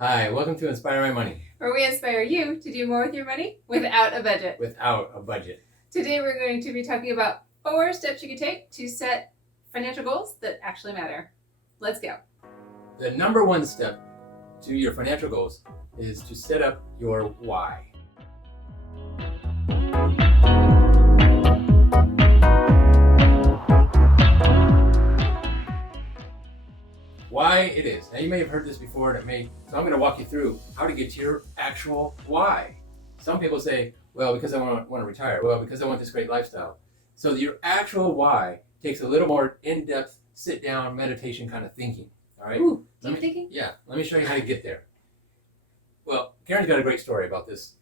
Hi, welcome to Inspire My Money where we inspire you to do more with your money without a budget. without a budget. Today we're going to be talking about 4 steps you can take to set financial goals that actually matter. Let's go. The number one step to your financial goals is to set up your why. Why it is. Now you may have heard this before, so I'm going to walk you through how to get to your actual why. Some people say, well, because I want to retire. Well, because I want this great lifestyle. So your actual why takes a little more in-depth, sit-down, meditation kind of thinking. All right? Ooh, deep thinking? Yeah, let me show you how to get there. Well, Karen's got a great story about this.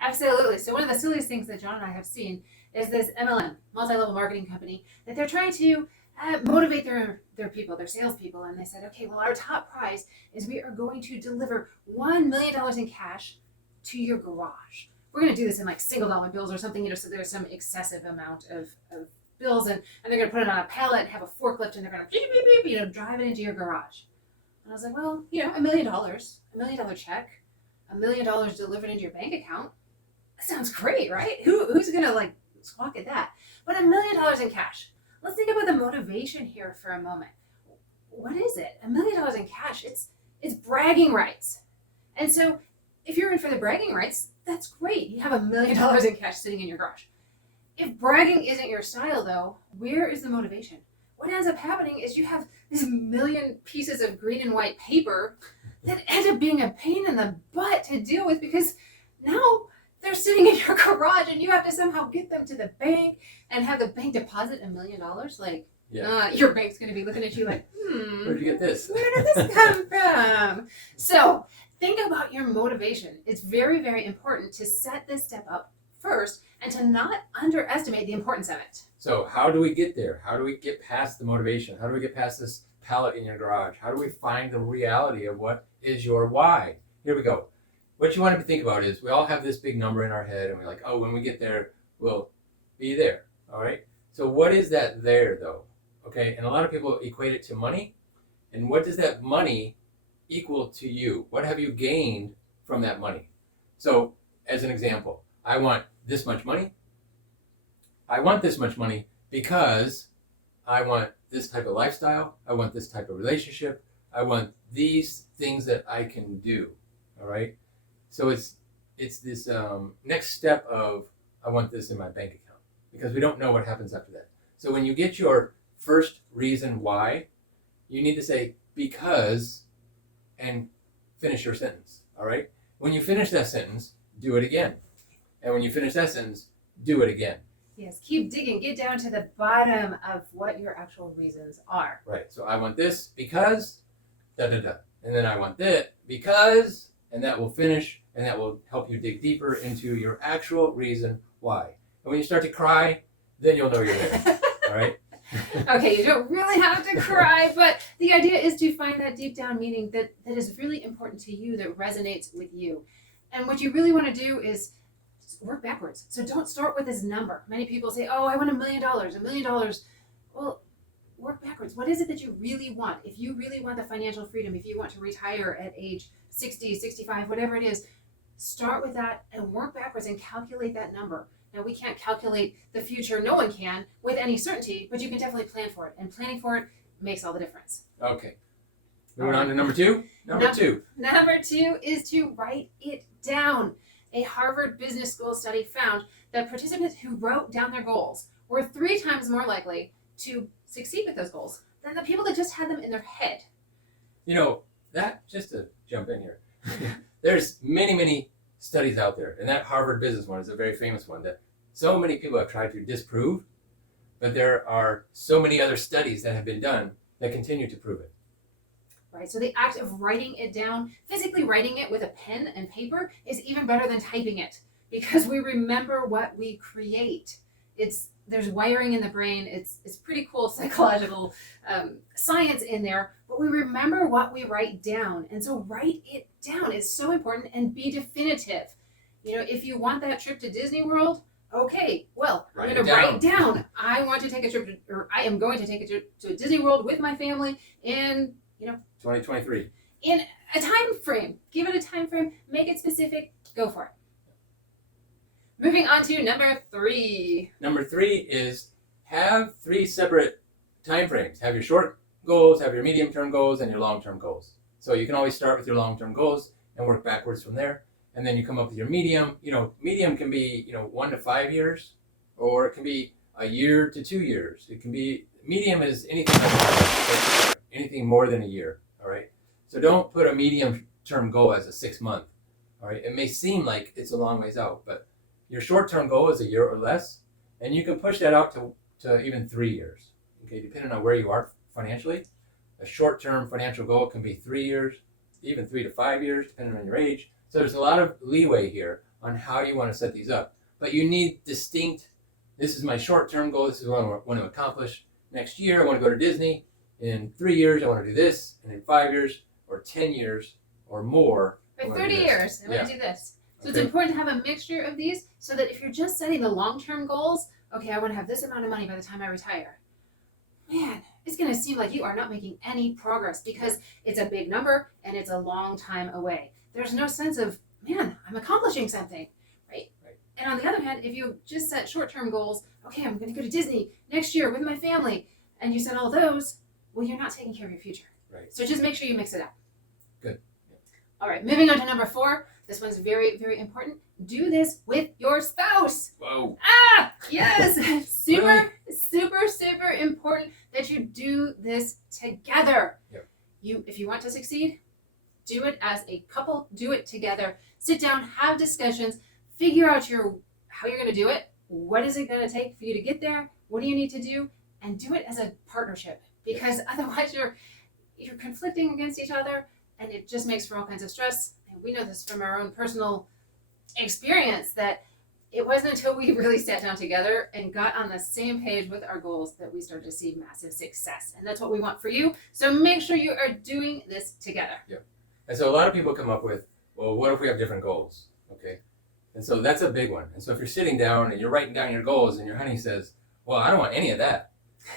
Absolutely. So one of the silliest things that John and I have seen is this MLM, multi-level marketing company, that they're trying to motivate their people, their salespeople. And they said, okay, well, our top prize is we are going to deliver $1 million in cash to your garage. We're going to do this in like single dollar bills or something, so there's some excessive amount of bills, and they're going to put it on a pallet and have a forklift, and they're going to beep, beep, beep, drive it into your garage. And I was like, well, $1 million, $1 million check, $1 million delivered into your bank account. That sounds great, right? Who's going to like squawk at that? But $1 million in cash. Let's think about the motivation here for a moment. What is it? $1 million in cash. It's bragging rights. And so if you're in for the bragging rights, that's great. You have $1 million in cash sitting in your garage. If bragging isn't your style, though, where is the motivation? What ends up happening is you have this million pieces of green and white paper that end up being a pain in the butt to deal with, because now they're sitting in your garage and you have to somehow get them to the bank and have the bank deposit $1 million. Like, your bank's going to be looking at you like, Where'd you get this? Where did this come from? So think about your motivation. It's very, very important to set this step up first and to not underestimate the importance of it. So how do we get there? How do we get past the motivation? How do we get past this pallet in your garage? How do we find the reality of what is your why? Here we go. What you want to think about is we all have this big number in our head and we're like, oh, when we get there, we'll be there. All right. So what is that there though? Okay. And a lot of people equate it to money. And what does that money equal to you? What have you gained from that money? So as an example, I want this much money. I want this much money because I want this type of lifestyle. I want this type of relationship. I want these things that I can do. All right. So it's this next step of I want this in my bank account, because we don't know what happens after that. So when you get your first reason why, you need to say because and finish your sentence. All right. When you finish that sentence, do it again. And when you finish that sentence, do it again. Yes, keep digging. Get down to the bottom of what your actual reasons are. Right. So I want this because da da da. And then I want that because, and that will finish, and that will help you dig deeper into your actual reason why. And when you start to cry, then you'll know you're there. All right? Okay, you don't really have to cry, but the idea is to find that deep down meaning that is really important to you, that resonates with you. And what you really want to do is work backwards. So don't start with this number. Many people say, oh, I want $1 million, $1 million. Well, work backwards. What is it that you really want? If you really want the financial freedom, if you want to retire at age 60, 65, whatever it is, start with that and work backwards and calculate that number. Now, we can't calculate the future. No one can with any certainty, but you can definitely plan for it. And planning for it makes all the difference. Okay. Moving on to number two. Number two is to write it down. A Harvard Business School study found that participants who wrote down their goals were 3 times more likely to succeed with those goals than the people that just had them in their head. That, just to jump in here, there's many, many studies out there, and that Harvard business one is a very famous one that so many people have tried to disprove, but there are so many other studies that have been done that continue to prove it. Right, so the act of writing it down, physically writing it with a pen and paper, is even better than typing it, because we remember what we create. There's wiring in the brain. It's pretty cool psychological science in there, but we remember what we write down. And so write it down is so important, and be definitive. If you want that trip to Disney World, okay, well, I'm going to write down, I want to take a trip or I am going to take a trip to Disney World with my family in 2023. in a time frame. Give it a time frame, make it specific, go for it. Moving on to number 3. Number 3 is have 3 separate time frames. Have your short goals, have your medium-term goals, and your long-term goals. So you can always start with your long-term goals and work backwards from there. And then you come up with your medium. Medium can be, 1 to 5 years, or it can be a year to 2 years. It can be, medium is anything more than a year, all right? So don't put a medium-term goal as a 6-month, all right? It may seem like it's a long ways out, but your short-term goal is a year or less, and you can push that out to even 3 years, okay, depending on where you are financially. A short-term financial goal can be 3 years, even 3 to 5 years, depending on your age. So there's a lot of leeway here on how you want to set these up. But you need distinct, this is my short-term goal, this is what I want to accomplish next year. I want to go to Disney. In 3 years, I want to do this. And in 5 years or 10 years or more, For 30 years, I want to do this. So Okay. it's important to have a mixture of these so that if you're just setting the long-term goals, okay, I want to have this amount of money by the time I retire. Man, it's going to seem like you are not making any progress because it's a big number and it's a long time away. There's no sense of, man, I'm accomplishing something, right? And on the other hand, if you just set short-term goals, okay, I'm going to go to Disney next year with my family, and you set all those, well, you're not taking care of your future. Right. So just make sure you mix it up. Good. All right, moving on to number 4. This one's very, very important. Do this with your spouse. Whoa. Yes. Super, Really? super important that you do this together. Yep. If you want to succeed, do it as a couple, do it together. Sit down, have discussions, figure out how you're going to do it. What is it going to take for you to get there? What do you need to do? And do it as a partnership, because otherwise you're conflicting against each other, and it just makes for all kinds of stress. And we know this from our own personal experience that it wasn't until we really sat down together and got on the same page with our goals that we started to see massive success. And that's what we want for you. So make sure you are doing this together. And so a lot of people come up with, well, what if we have different goals? Okay. And so that's a big one. And so if you're sitting down and you're writing down your goals and your honey says, well, I don't want any of that.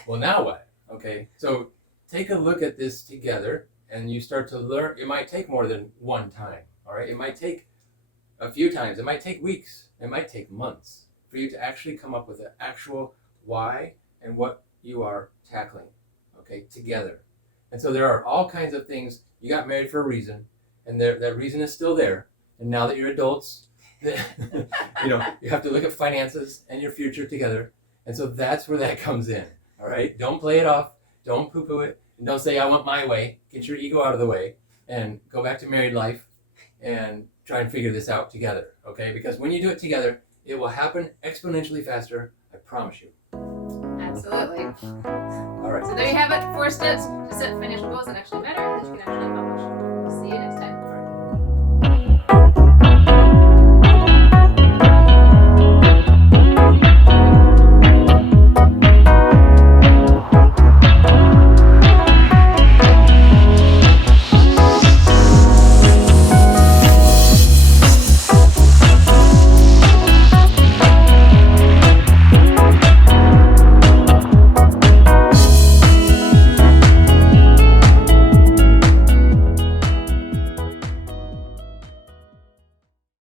Well, now what? Okay. So take a look at this together and you start to learn. It might take more than one time. All right. It might take a few times. It might take weeks. It might take months for you to actually come up with an actual why and what you are tackling. Okay. Together. And so there are all kinds of things. You got married for a reason, and that reason is still there. And now that you're adults, you have to look at finances and your future together. And so that's where that comes in. All right. Don't play it off. Don't poo-poo it. And don't say, I want my way. Get your ego out of the way and go back to married life and try and figure this out together. Okay. Because when you do it together, it will happen exponentially faster. I promise you. Absolutely. All right. So there you have it. 4 steps to set financial goals that actually matter, that you can actually